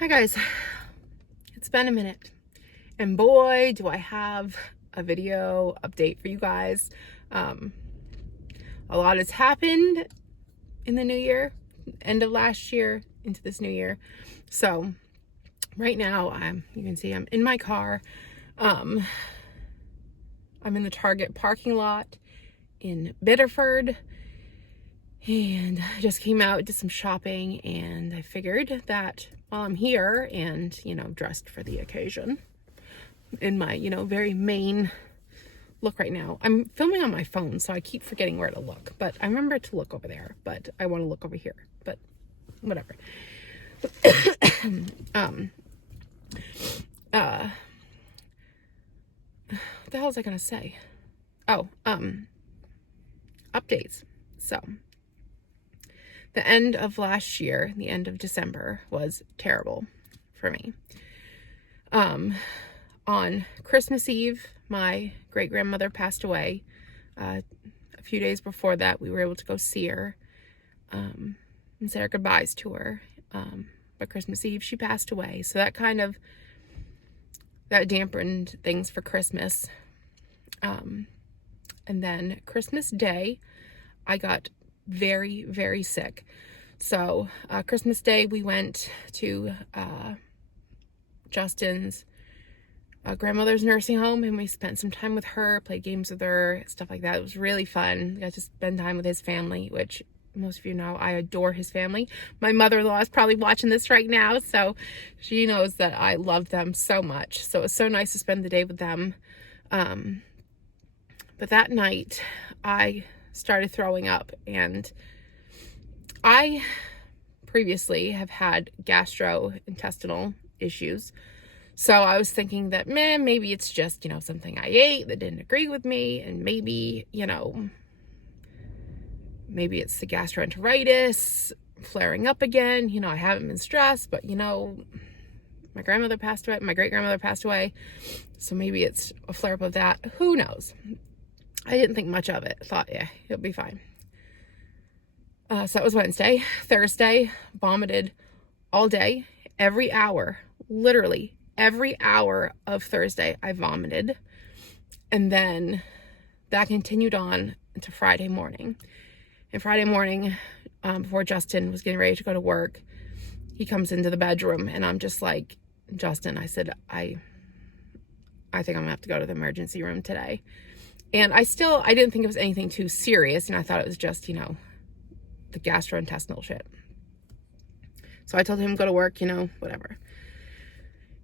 Hi guys, it's been a minute and boy do I have a video update for you guys. A lot has happened in the new year, end of last year into this new year. So right now you can see I'm in my car. I'm in the Target parking lot in Biddeford. And I just came out, did some shopping, and I figured that while I'm here and, dressed for the occasion in my, very main look right now. I'm filming on my phone, so I keep forgetting where to look. But I remember to look over there, but I want to look over here. But whatever. What the hell was I going to say? Oh, updates. So the end of last year, the end of December, was terrible for me. On Christmas Eve, my great-grandmother passed away. A few days before that, we were able to go see her and say our goodbyes to her. But Christmas Eve, she passed away. So that dampened things for Christmas. And then Christmas Day, I got very, very sick. So Christmas Day, we went to Justin's grandmother's nursing home, and we spent some time with her, played games with her, stuff like that. It was really fun. We got to spend time with his family, which most of you know I adore his family. My mother-in-law is probably watching this right now, so she knows that I love them so much. So it was so nice to spend the day with them. But that night, I started throwing up, and I previously have had gastrointestinal issues. So I was thinking that, maybe it's just, something I ate that didn't agree with me, and maybe, maybe it's the gastroenteritis flaring up again. I haven't been stressed, but, my grandmother passed away, my great-grandmother passed away, so maybe it's a flare-up of that. Who knows? I didn't think much of it. I thought, yeah, it'll be fine. So that was Wednesday. Thursday, vomited all day, every hour, literally every hour of Thursday, I vomited. And then that continued on into Friday morning. And Friday morning, before Justin was getting ready to go to work, he comes into the bedroom, and I'm just like, Justin, I said, I think I'm gonna have to go to the emergency room today. And I didn't think it was anything too serious, and I thought it was just, the gastrointestinal shit. So I told him go to work, whatever.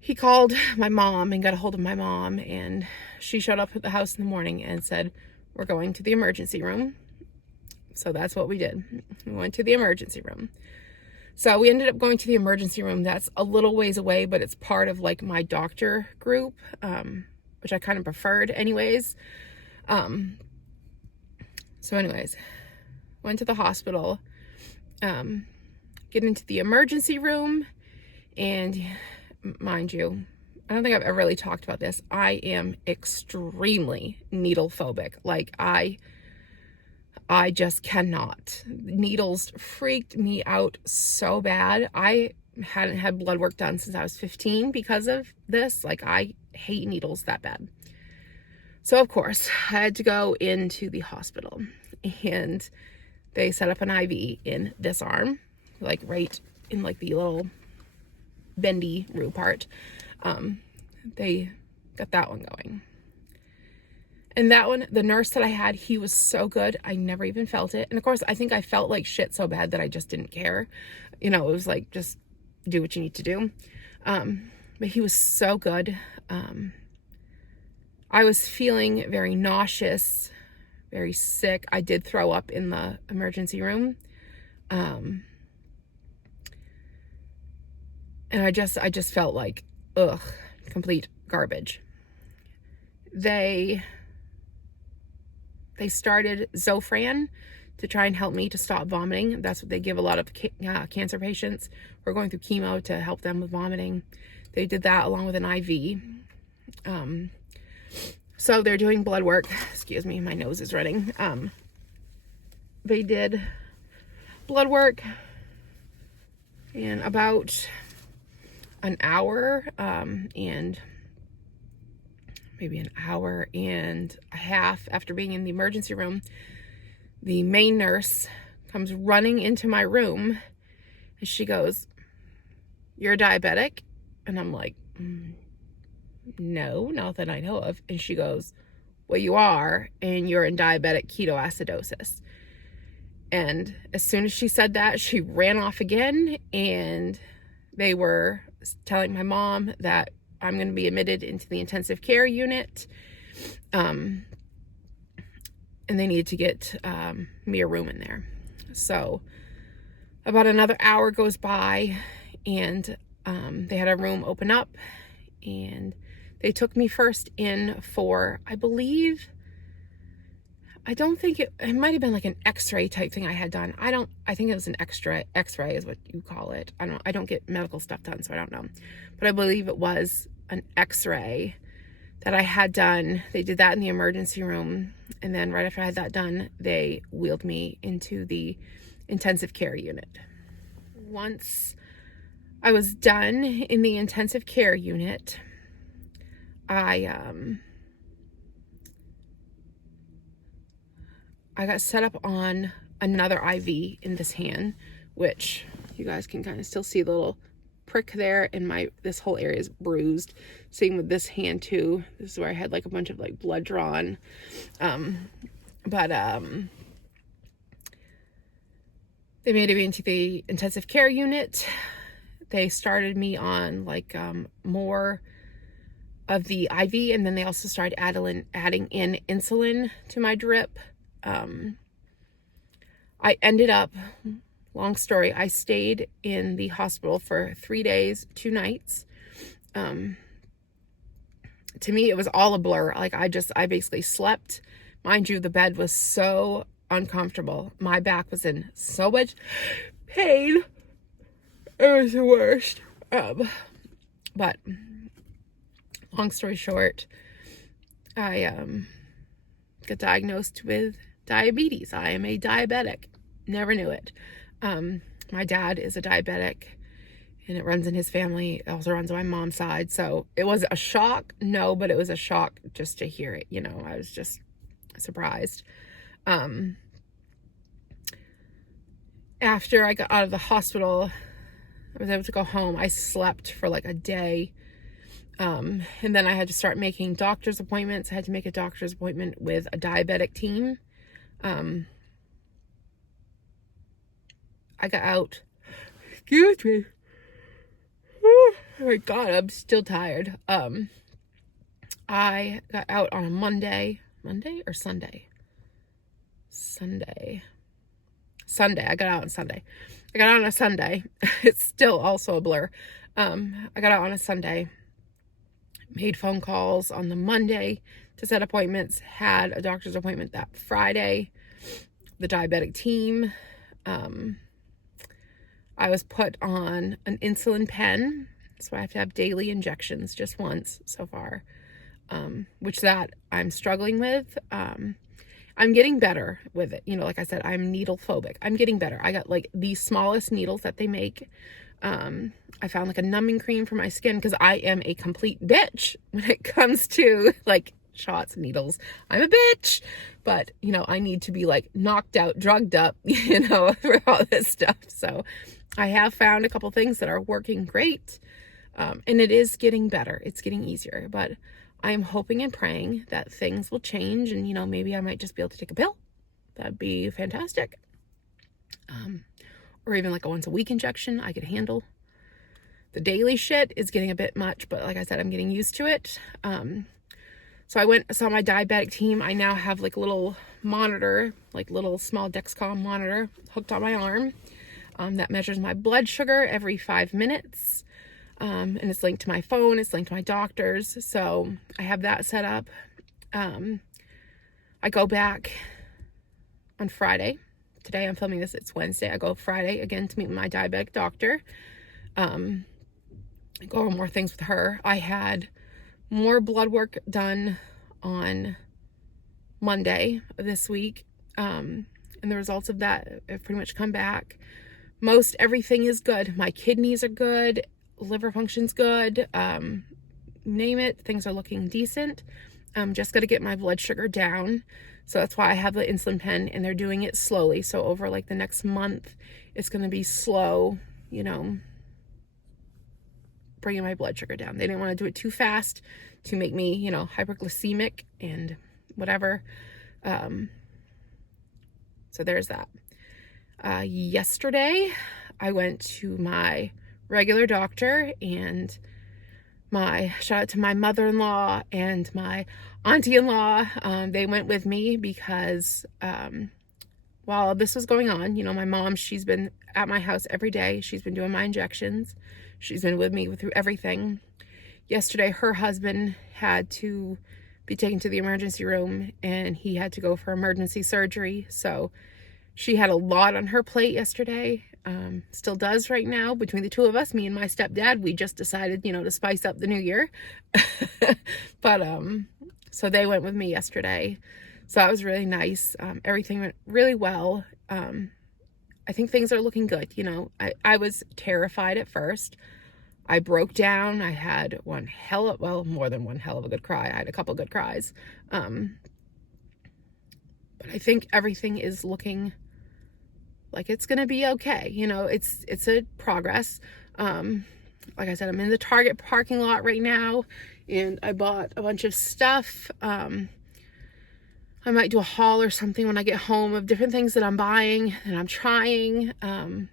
He called my mom and got a hold of my mom, and she showed up at the house in the morning and said, we're going to the emergency room. So that's what we did. We went to the emergency room. So we ended up going to the emergency room. That's a little ways away, but it's part of like my doctor group, which I kind of preferred anyways. So anyways, went to the hospital, get into the emergency room, and mind you, I don't think I've ever really talked about this. I am extremely needle phobic. Like I just cannot. Needles freaked me out so bad. I hadn't had blood work done since I was 15 because of this. Like I hate needles that bad. So of course, I had to go into the hospital, and they set up an IV in this arm, like right in like the little bendy root part. They got that one going. And that one, the nurse that I had, he was so good. I never even felt it. And of course, I think I felt like shit so bad that I just didn't care. It was like, just do what you need to do. But he was so good. I was feeling very nauseous, very sick. I did throw up in the emergency room. And I just felt like, complete garbage. They started Zofran to try and help me to stop vomiting. That's what they give a lot of cancer patients who are going through chemo, to help them with vomiting. They did that along with an IV. So they're doing blood work. Excuse me, my nose is running. They did blood work, and about an hour, and maybe an hour and a half after being in the emergency room, the main nurse comes running into my room and she goes, "You're a diabetic?" And I'm like, "No, not that I know of." And she goes, "Well, you are, and you're in diabetic ketoacidosis." And as soon as she said that, she ran off again, and they were telling my mom that I'm going to be admitted into the intensive care unit, and they needed to get me a room in there. So about another hour goes by, and they had a room open up, and they took me first in for, I don't think it might have been like an x-ray type thing I had done. I think it was an x-ray is what you call it. I don't get medical stuff done, so I don't know. But I believe it was an x-ray that I had done. They did that in the emergency room. And then right after I had that done, they wheeled me into the intensive care unit. Once I was done in the intensive care unit, I got set up on another IV in this hand, which you guys can kind of still see the little prick there, and this whole area is bruised. Same with this hand too. This is where I had like a bunch of like blood drawn. They made me into the intensive care unit. They started me on like more of the IV, and then they also started adding in insulin to my drip. I ended up, long story, I stayed in the hospital for 3 days, 2 nights. To me, it was all a blur. Like I basically slept. Mind you, the bed was so uncomfortable. My back was in so much pain. It was the worst. But long story short, I got diagnosed with diabetes. I am a diabetic. Never knew it. My dad is a diabetic, and it runs in his family. It also runs on my mom's side. So it was a shock. No, but it was a shock just to hear it. I was just surprised. After I got out of the hospital, I was able to go home. I slept for like a day. And then I had to start making doctor's appointments. I had to make a doctor's appointment with a diabetic team. I got out. Excuse me. Oh my God, I'm still tired. I got out on a Monday or Sunday? Sunday. I got out on Sunday. I got out on a Sunday. It's still also a blur. I got out on a Sunday. Made phone calls on the Monday to set appointments, had a doctor's appointment that Friday, the diabetic team. I was put on an insulin pen, so I have to have daily injections, just once so far, which that I'm struggling with. I'm getting better with it. Like I said, I'm needle phobic. I'm getting better. I got like the smallest needles that they make. I found like a numbing cream for my skin because I am a complete bitch when it comes to like shots and needles. I'm a bitch, but I need to be like knocked out, drugged up, for all this stuff. So I have found a couple things that are working great. And it is getting better. It's getting easier, but I am hoping and praying that things will change, and maybe I might just be able to take a pill. That'd be fantastic. Or even like a once a week injection I could handle. The daily shit is getting a bit much, but like I said, I'm getting used to it. So I saw my diabetic team. I now have like a little monitor, like little small Dexcom monitor hooked on my arm, that measures my blood sugar every 5 minutes. And it's linked to my phone. It's linked to my doctor's. So I have that set up. I go back on Friday. Today I'm filming this, it's Wednesday. I go Friday again to meet my diabetic doctor. Go over more things with her. I had more blood work done on Monday of this week. And the results of that have pretty much come back. Most everything is good. My kidneys are good. liver function's good. Name it, things are looking decent. I'm just going to get my blood sugar down. So that's why I have the insulin pen, and they're doing it slowly. So over like the next month, it's going to be slow, you know, bringing my blood sugar down. They didn't want to do it too fast to make me, you know, hyperglycemic and whatever. So there's that. Yesterday, I went to my regular doctor, and shout out to my mother-in-law and my auntie-in-law. They went with me because while this was going on, you know, my mom, she's been at my house every day. She's been doing my injections. She's been with me through everything. Yesterday, her husband had to be taken to the emergency room, and he had to go for emergency surgery. So she had a lot on her plate yesterday. Still does right now. Between the two of us, me and my stepdad, we just decided, you know, to spice up the new year. But so they went with me yesterday. So that was really nice. Everything went really well. I think things are looking good. You know, I was terrified at first. I broke down. I had more than one hell of a good cry. I had a couple good cries. But I think everything is looking like it's going to be okay. You know, it's a progress. Like I said, I'm in the Target parking lot right now, and I bought a bunch of stuff. I might do a haul or something when I get home of different things that I'm buying and I'm trying,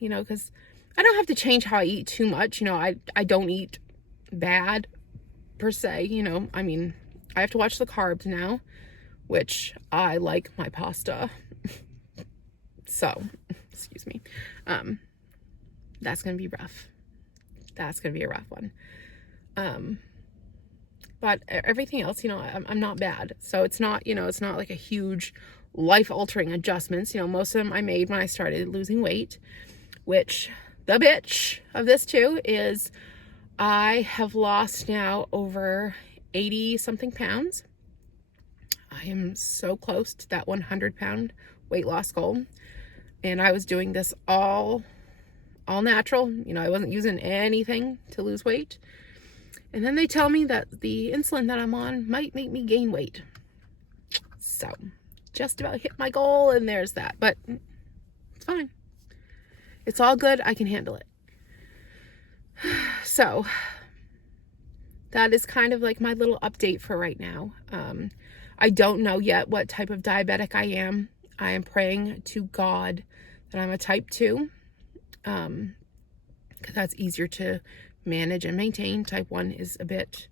you know, because I don't have to change how I eat too much. You know, I don't eat bad per se, you know. I mean, I have to watch the carbs now, which I like my pasta. So, excuse me. That's going to be rough. That's going to be a rough one. But everything else, you know, I'm not bad. So it's not, you know, it's not like a huge life-altering adjustments. You know, most of them I made when I started losing weight, which the bitch of this too is I have lost now over 80 something pounds. I am so close to that 100-pound weight loss goal. And I was doing this all natural. You know, I wasn't using anything to lose weight. And then they tell me that the insulin that I'm on might make me gain weight. So, just about hit my goal, and there's that. But it's fine. It's all good. I can handle it. So, that is kind of like my little update for right now. I don't know yet what type of diabetic I am. I am praying to God that I'm a type 2. Because that's easier to manage and maintain. Type 1 is a bit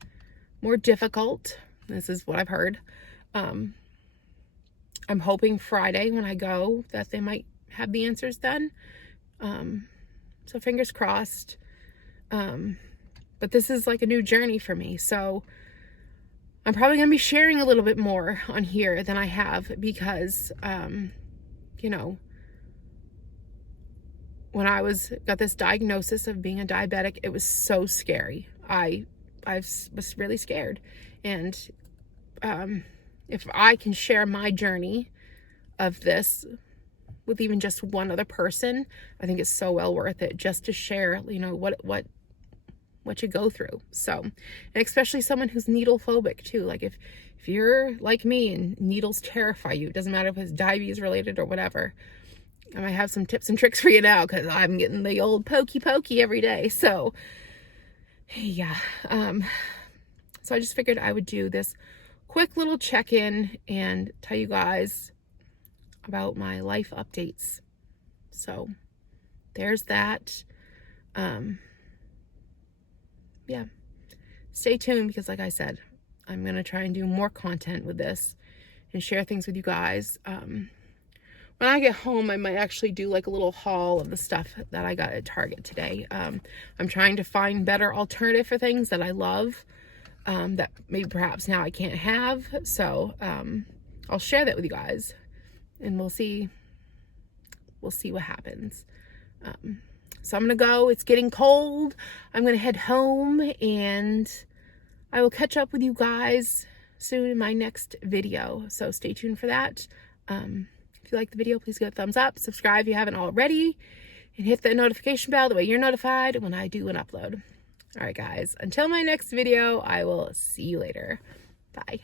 more difficult. This is what I've heard. I'm hoping Friday when I go that they might have the answers then. So fingers crossed. But this is like a new journey for me. So I'm probably going to be sharing a little bit more on here than I have because, you know, when I got this diagnosis of being a diabetic, it was so scary. I was really scared. And if I can share my journey of this with even just one other person, I think it's so well worth it just to share, you know, what you go through. So, and especially someone who's needle phobic too. Like if you're like me and needles terrify you, it doesn't matter if it's diabetes related or whatever. I might have some tips and tricks for you now because I'm getting the old pokey every day. So, yeah. So I just figured I would do this quick little check-in and tell you guys about my life updates. So, there's that. Yeah. Stay tuned because, like I said, I'm going to try and do more content with this and share things with you guys. When I get home, I might actually do like a little haul of the stuff that I got at Target today. I'm trying to find better alternative for things that I love, that maybe perhaps now I can't have. So I'll share that with you guys, and we'll see what happens. So I'm gonna go. It's getting cold. I'm gonna head home, and I will catch up with you guys soon in my next video. So stay tuned for that. If you like the video, please give it a thumbs up, subscribe if you haven't already, and hit the notification bell. That way you're notified when I do an upload. All right, guys, until my next video, I will see you later. Bye.